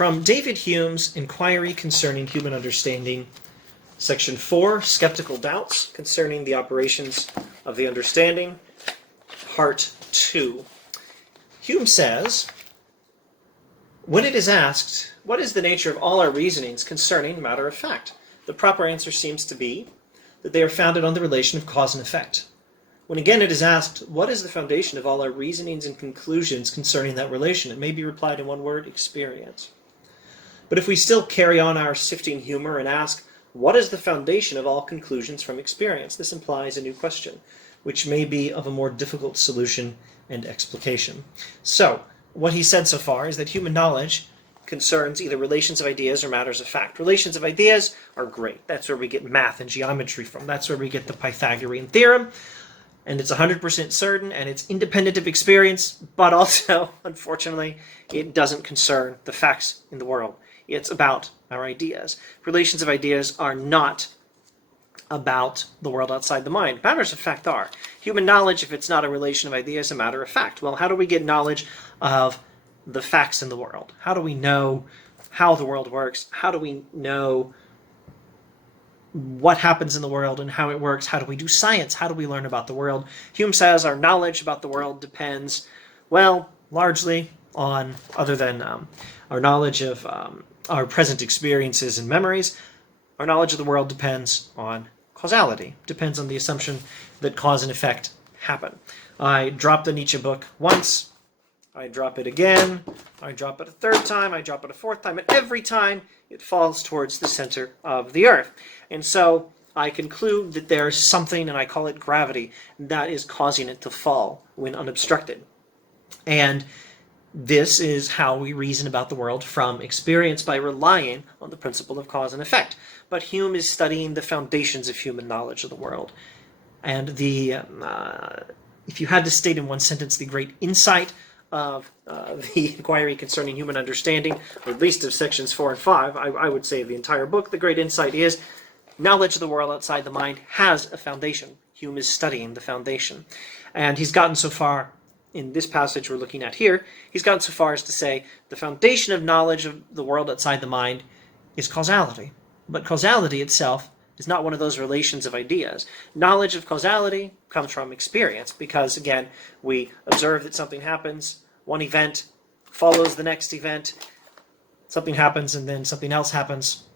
From David Hume's Enquiry Concerning Human Understanding, Section 4, Skeptical Doubts Concerning the Operations of the Understanding, Part 2. Hume says, when it is asked, what is the nature of all our reasonings concerning matter of fact? The proper answer seems to be that they are founded on the relation of cause and effect. When again it is asked, what is the foundation of all our reasonings and conclusions concerning that relation? It may be replied in one word, experience. But if we still carry on our sifting humor and ask, what is the foundation of all conclusions from experience? This implies a new question, which may be of a more difficult solution and explication. So, what he said so far is that human knowledge concerns either relations of ideas or matters of fact. Relations of ideas are great. That's where we get math and geometry from. That's where we get the Pythagorean theorem. And it's 100% certain, and it's independent of experience, but also, unfortunately, it doesn't concern the facts in the world. It's about our ideas. Relations of ideas are not about the world outside the mind. Matters of fact are. Human knowledge, if it's not a relation of ideas, is a matter of fact. Well, how do we get knowledge of the facts in the world? How do we know how the world works? How do we know what happens in the world and how it works? How do we do science? How do we learn about the world? Hume says our knowledge about the world depends, well, largely on, other than our knowledge of our present experiences and memories, our knowledge of the world depends on causality, depends on the assumption that cause and effect happen. I dropped the Nietzsche book once, I drop it again, I drop it a third time, I drop it a fourth time, and every time it falls towards the center of the earth. And so I conclude that there's something, and I call it gravity, that is causing it to fall when unobstructed. And this is how we reason about the world from experience, by relying on the principle of cause and effect. But Hume is studying the foundations of human knowledge of the world. And if you had to state in one sentence the great insight of the Enquiry Concerning Human Understanding, or at least of sections 4 and 5, I would say of the entire book, the great insight is knowledge of the world outside the mind has a foundation. Hume is studying the foundation. And he's gotten so far, in this passage we're looking at here, he's gotten so far as to say the foundation of knowledge of the world outside the mind is causality. But causality itself is not one of those relations of ideas. Knowledge of causality comes from experience because, again, we observe that something happens, one event follows the next event, something happens and then something else happens,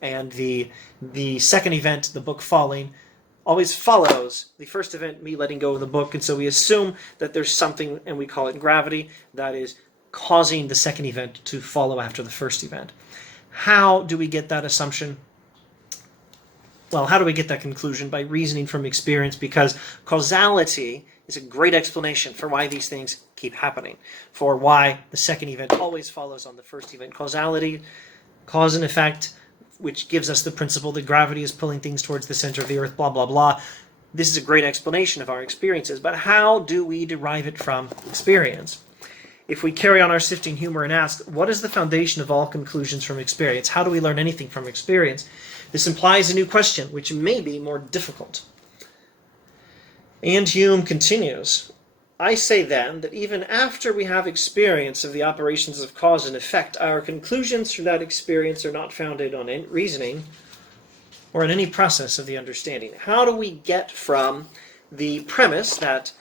and the second event, the book falling, always follows the first event, me letting go of the book, and so we assume that there's something, and we call it gravity, that is causing the second event to follow after the first event. How do we get that assumption? Well, how do we get that conclusion? By reasoning from experience, because causality is a great explanation for why these things keep happening, for why the second event always follows on the first event. Causality, cause and effect, which gives us the principle that gravity is pulling things towards the center of the earth, blah, blah, blah. This is a great explanation of our experiences, but how do we derive it from experience? If we carry on our sifting humor and ask, what is the foundation of all conclusions from experience? How do we learn anything from experience? This implies a new question, which may be more difficult. And Hume continues, I say then that even after we have experience of the operations of cause and effect, our conclusions from that experience are not founded on any reasoning or on any process of the understanding. How do we get from the premise that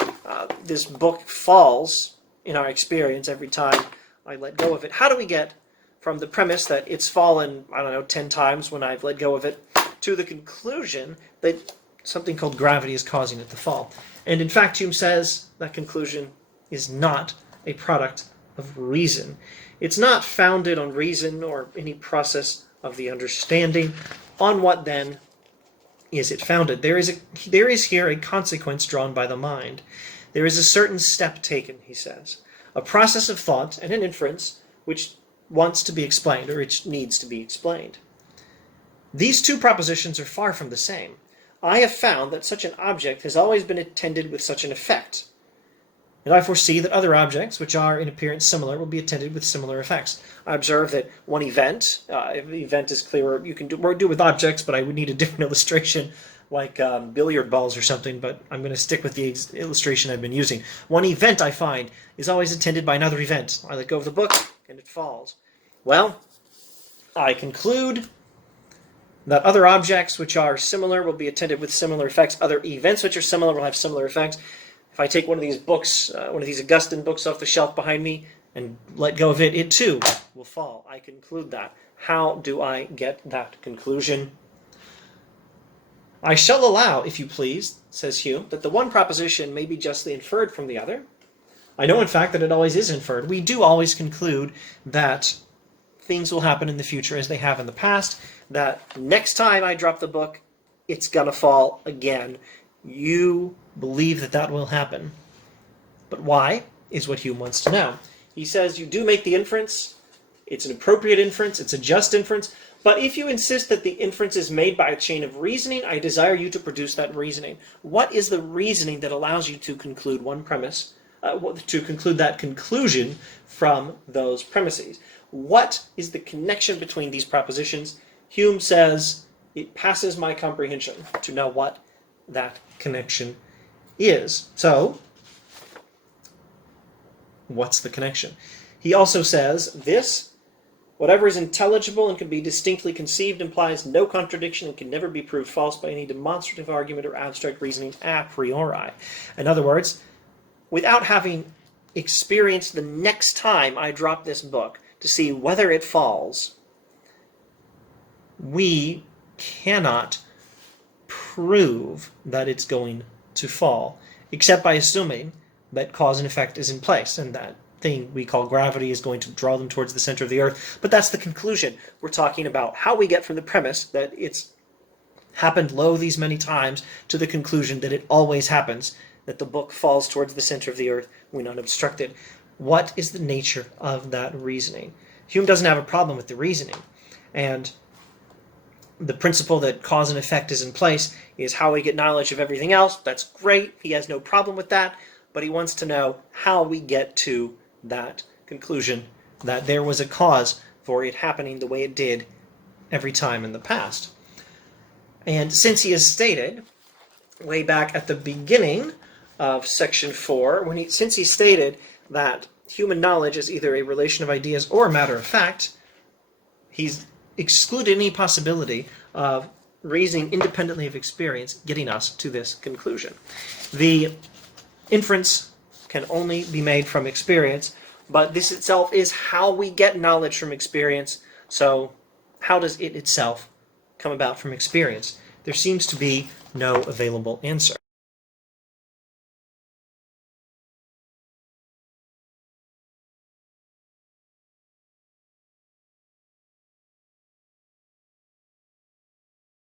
this book falls in our experience every time I let go of it? How do we get from the premise that it's fallen, 10 times when I've let go of it, to the conclusion that something called gravity is causing it to fall? And in fact, Hume says that conclusion is not a product of reason. It's not founded on reason or any process of the understanding. On what then is it founded? There is here a consequence drawn by the mind. There is a certain step taken, he says, a process of thought and an inference which wants to be explained, or which needs to be explained. These two propositions are far from the same. I have found that such an object has always been attended with such an effect, and I foresee that other objects, which are in appearance similar, will be attended with similar effects. I observe that one event, if the event is clearer, you can do with objects, but I would need a different illustration, like billiard balls or something, but I'm going to stick with the illustration I've been using. One event, I find, is always attended by another event. I let go of the book, and it falls. Well, I conclude that other objects which are similar will be attended with similar effects. Other events which are similar will have similar effects. If I take one of these books, one of these Augustine books off the shelf behind me and let go of it, it too will fall. I conclude that. How do I get that conclusion? I shall allow, if you please, says Hume, that the one proposition may be justly inferred from the other. I know, in fact, that it always is inferred. We do always conclude that things will happen in the future as they have in the past, that next time I drop the book, it's going to fall again. You believe that that will happen. But why is what Hume wants to know. He says you do make the inference. It's an appropriate inference. It's a just inference. But if you insist that the inference is made by a chain of reasoning, I desire you to produce that reasoning. What is the reasoning that allows you to conclude one premise, to conclude that conclusion from those premises? What is the connection between these propositions? Hume says it passes my comprehension to know what that connection is. So, what's the connection? He also says this: whatever is intelligible and can be distinctly conceived implies no contradiction and can never be proved false by any demonstrative argument or abstract reasoning a priori. In other words, without having experienced the next time I drop this book to see whether it falls, we cannot prove that it's going to fall, except by assuming that cause and effect is in place, and that thing we call gravity is going to draw them towards the center of the earth. But that's the conclusion. We're talking about how we get from the premise that it's happened lo these many times to the conclusion that it always happens, that the book falls towards the center of the earth when unobstructed. What is the nature of that reasoning? Hume doesn't have a problem with the reasoning, and the principle that cause and effect is in place is how we get knowledge of everything else. That's great. He has no problem with that, but he wants to know how we get to that conclusion that there was a cause for it happening the way it did every time in the past. And since he has stated, way back at the beginning of section 4, since he stated that human knowledge is either a relation of ideas or a matter of fact, he's excluded any possibility of reasoning independently of experience getting us to this conclusion. The inference can only be made from experience, but this itself is how we get knowledge from experience. So how does it itself come about from experience? There seems to be no available answer.